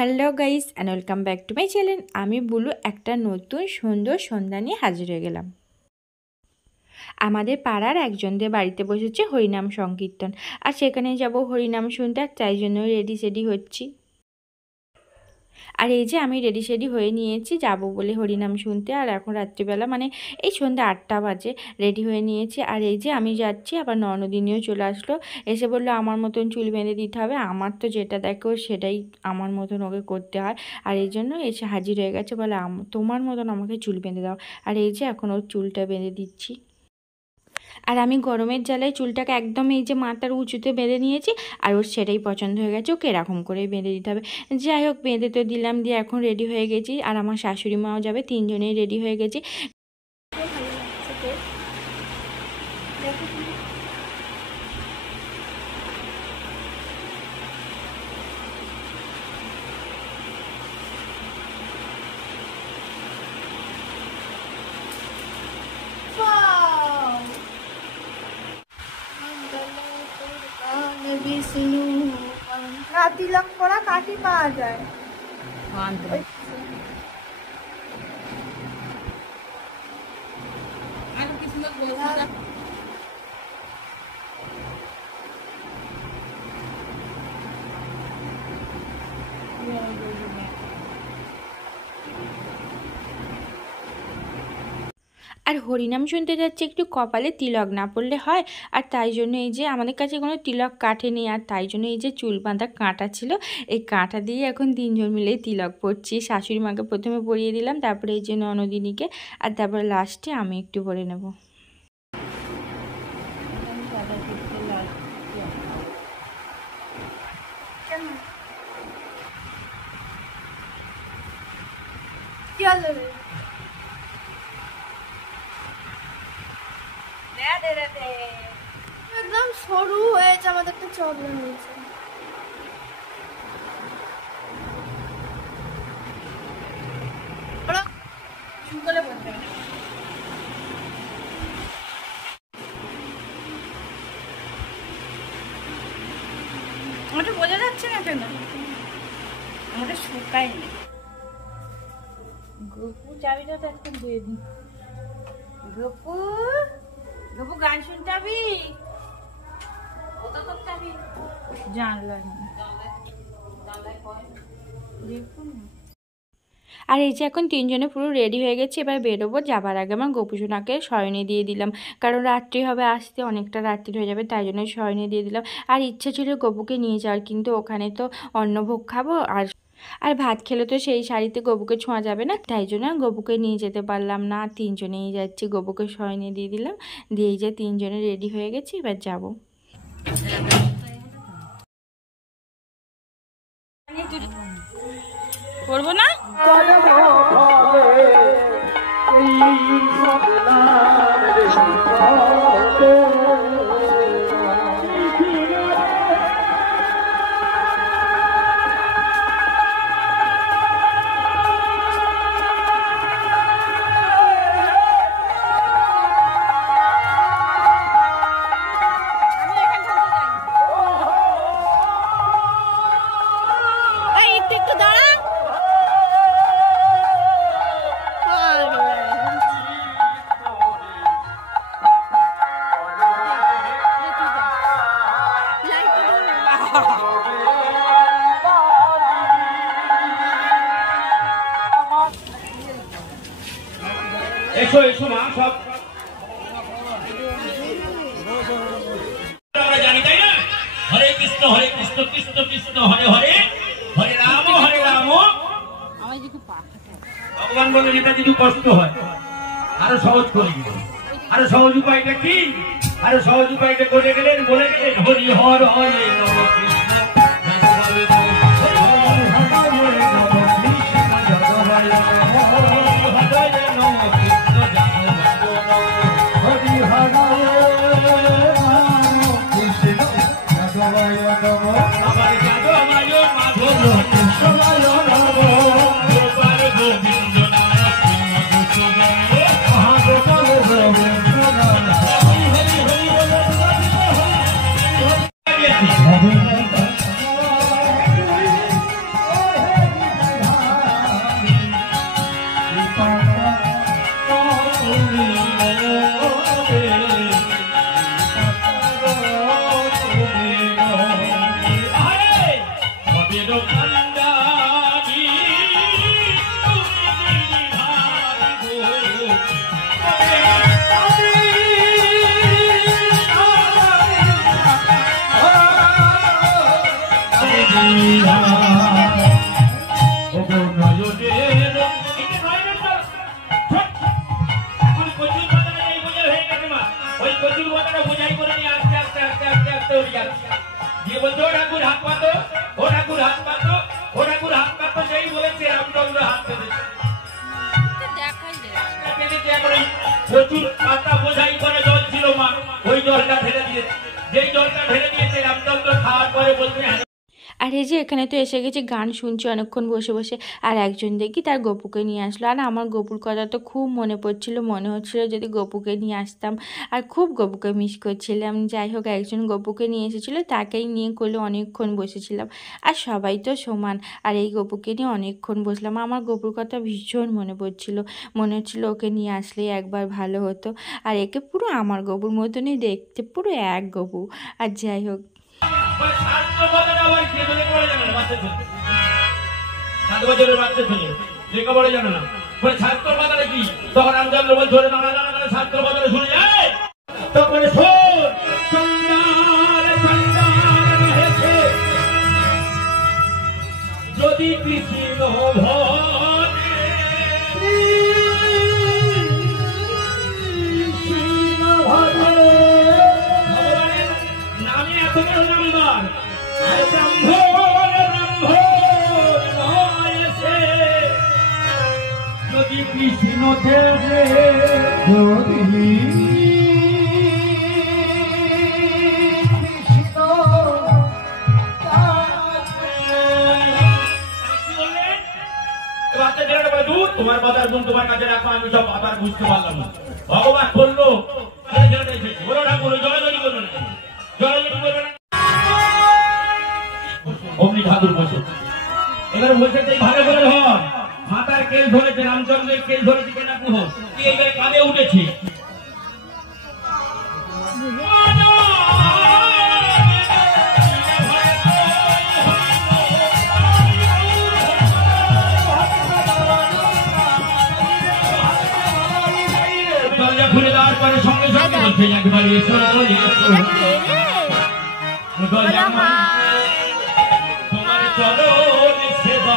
Hello guys and welcome back to my channel. আমি blue একটা নতুন সুন্দর সন্ধ্যা নিয়ে হাজির হয়ে গেলাম। আমাদের পাড়ার একজনদের বাড়িতে বসেছে হরিনাম সংকীর্তন, আর সেখানে যাব হরিনাম শুনতে, আর তাই জন্য রেডি সেডি হচ্ছি। আর এই যে আমি রেডি সেডি হয়ে নিয়েছি যাব বলে হরিনাম শুনতে। আর এখন রাত্রিবেলা এই সন্ধ্যা 8টা বাজে, রেডি হয়ে নিয়েছি। আর এই যে আমি যাচ্ছি, আবার ননদিনীও চলে আসলো, এসে বললো আমার মতন চুল বেঁধে দিতে হবে। আমার তো যেটা দেখো সেটাই আমার মতন ওকে করতে হয়, আর এই জন্য এসে হাজির হয়ে গেছে, বলে তোমার মতন আমাকে চুল বেঁধে দাও। আর এই যে এখন ওর চুলটা বেঁধে দিচ্ছি। আর আমি গরমের জ্বালায় চুলটাকে একদম এই যে মাথার উঁচুতে বেঁধে নিয়েছি, আর ওর সেটাই পছন্দ হয়ে গেছে, ওকে এরকম করেই বেঁধে দিতে হবে। যাই হোক, বেঁধে তো দিলাম, দিয়ে এখন রেডি হয়ে গেছি। আর আমার শাশুড়ি মাও যাবে, তিনজনেই রেডি হয়ে গেছি। তিলক পরা কাঠি পাওয়া যায়। আর হরিনাম শুনতে যাচ্ছে, একটু কপালে তিলক না পড়লে হয়। আর তাই জন্য এই যে আমাদের কাছে কোনো তিলক কাঠে নেই, আর তাই জন্য এই যে চুল বাঁধা কাঁটা ছিল, এই কাঁটা দিয়ে এখন তিনজন মিলে তিলক পরছি। শাশুড়ি মাকে প্রথমে পরিয়ে দিলাম, তারপরে এই যে ননদিনীকে, আর তারপরে লাস্টে আমি একটু পরে নেব। একদম সরু হয়েছে, আমাদের তো প্রবলেম হয়েছে। আমাদের বোঝা যাচ্ছে না কেন, আমাদের শুকায় না। গপু চাবিটা তো একটু দিয়ে দিই। গপু গপু গান শুনতে হবি, জানলা দেখুন। আর এই যে এখন তিনজনে পুরো রেডি হয়ে গেছে, এবার বেরোবো। যাবার আগে আমার গোপুসোনাকে শয়নে দিয়ে দিলাম, কারণ রাত্রি হবে, আসতে অনেকটা রাত্রি হয়ে যাবে, তাই জন্য শয়নে দিয়ে দিলাম। আর ইচ্ছে ছিল গপুকে নিয়ে যাওয়ার, কিন্তু ওখানে তো অন্নভোগ খাবো, আর ভাত খেলে তো সেই শাড়িতে গপুকে ছোঁয়া যাবে না, তাই জন্য গপুকে নিয়ে যেতে পারলাম না। তিনজনেই যাচ্ছি, গপুকে শয়নে দিয়ে দিলাম, দিয়ে যে তিনজনে রেডি হয়ে গেছি, এবার যাবো। করবো না এসো এসো মা, সব আমরা জানি তাই না? হরে কৃষ্ণ কৃষ্ণ কৃষ্ণ হরে হরে, হরে রাম ভগবান বলে যেটা যদি কষ্ট হয় আরো সহজ করে দিব। আরো সহজ উপায়টা কি? আরো সহজ উপায়টা করে গেলেন, বলে গেলেন হরি হর হরে নম কৃষ্ণ এখন কচুর বাজারে এই বোঝা হয়ে গেছে মা, ওই কচুর বাজারে বোঝাই করে নিয়ে আস্তে আস্তে আস্তে আস্তে আস্তে উঠে যাচ্ছে। দিয়ে বলছে ও ঠাকুর হাত পাতো, ও ঠাকুর হাত পাতো, ও ঠাকুর হাত পাতো, যেই বলেছে রামচন্দ্র হাত পেতেছে। প্রচুর পাতা বোঝাই করে জল ছিল মা, ওই জলটা ঢেলে দিয়েছে। যেই জলটা ঢেলে দিয়েছে রামচন্দ্র খাওয়ার পরে বলছে আর এই যে এখানে তো এসে গেছি, গান শুনছি অনেকক্ষণ বসে বসে। আর একজন দেখি তার গপুকে নিয়ে আসলো। আর আমার গপুর কথা তো খুব মনে পড়ছিল, মনে হচ্ছিল যদি গপুকে নিয়ে আসতাম। আর খুব গপুকে মিস করছিলাম। যাই হোক, একজন গপুকে নিয়ে এসেছিলো, তাকেই নিয়ে করলে অনেকক্ষণ বসেছিলাম। আর সবাই তো সমান, আর এই গপুকে নিয়ে অনেকক্ষণ বসলাম। আমার গপুর কথা ভীষণ মনে পড়ছিল, মনে হচ্ছিল ওকে নিয়ে আসলে একবার ভালো হতো। আর একে পুরো আমার গপুর মতনই দেখতে, পুরো এক গপু। আর যাই হোক, লেখাপড়া জানে না, ছাত্র বাজারে কি তখন রামচন্দ্র বল ধরে ছাত্র বাজারে শুনে যায় তখন যদি কৃষ্ণ নামে এত বড় নাম্বার যদি কৃষ্ণ দেবে তোমার বাবার গুণ তোমার কাছে রাখো, আমি সব আবার বুঝতে পারলাম না। ভগবান বললো বলো না, বলো জয়জয়ী বলো না, জয়জয়ী বলো না। অমনি ঠাকুর বসে, এবার বলছে ভালো করে ধর, মাতার কেল ধরেছে, রামচন্দ্রের কেল ধরেছে, কেনা কুহ এইবার কাঁধে উঠেছে। দরজা খুলে দেওয়ার পরে সঙ্গে সঙ্গে বলছে একবারে তোমার চরণ সেবা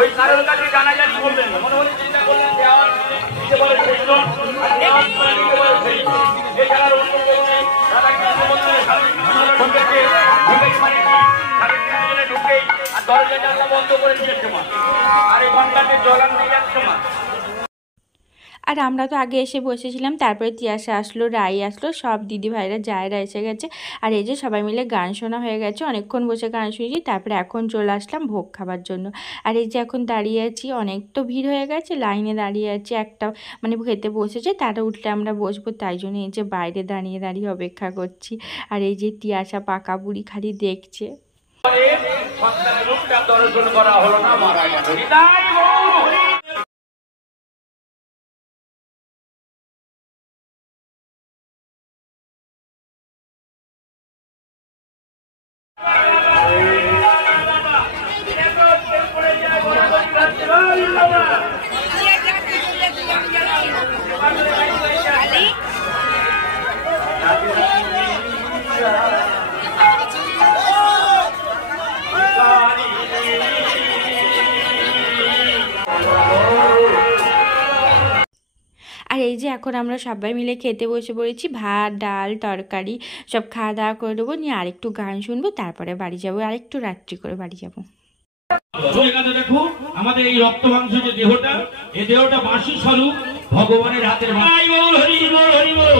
ওই কারোর কাছে জানাজানি করলেন, মনে মনে চিন্তা করলেন যে আমার দিতে পারে কৃষ্ণ, দিতে পারে সেই এই জায়গার অন্য কেউ নেই। ঢুকেই আর দরজা জানলা বন্ধ করে দিয়েছে মা, আর এই গঙ্গাতে জল আনতে যাচ্ছে মা। আর আমরা তো আগে এসে বসেছিলাম, তারপরে তিয়াসা আসলো, রাই আসলো, সব দিদি ভাইরা জায়রা এসে গেছে। আর এই যে সবাই মিলে গান শোনা হয়ে গেছে, অনেকক্ষণ বসে গান শুনেছি। তারপরে এখন চলে আসলাম ভোগ খাবার জন্য। আর এই যে এখন দাঁড়িয়ে আছি, অনেক তো ভিড় হয়ে গেছে, লাইনে দাঁড়িয়ে আছি। একটা মানে খেতে বসেছে, তারা উঠলে আমরা বসবো, তাই জন্য এই যে বাইরে দাঁড়িয়ে দাঁড়িয়ে অপেক্ষা করছি। আর এই যে তিয়াসা পাকা বুড়ি খালি দেখছে। দর্শন করা হলো না, মারা গেল। আর এই যে এখন আমরা সবাই মিলে খেতে বসে পড়েছি, ভাত ডাল তরকারি সব খাওয়া দাওয়া করে দেবো, নিয়ে আরেকটু গান শুনবো, তারপরে বাড়ি যাবো, আরেকটু রাত্রি করে বাড়ি যাবো। দেখো আমাদের এই রক্ত মাংস যে দেহটা, এই দেহটা বাঁশি স্বরূপ ভগবানের হাতের। হরি বল হরি বল হরি বল।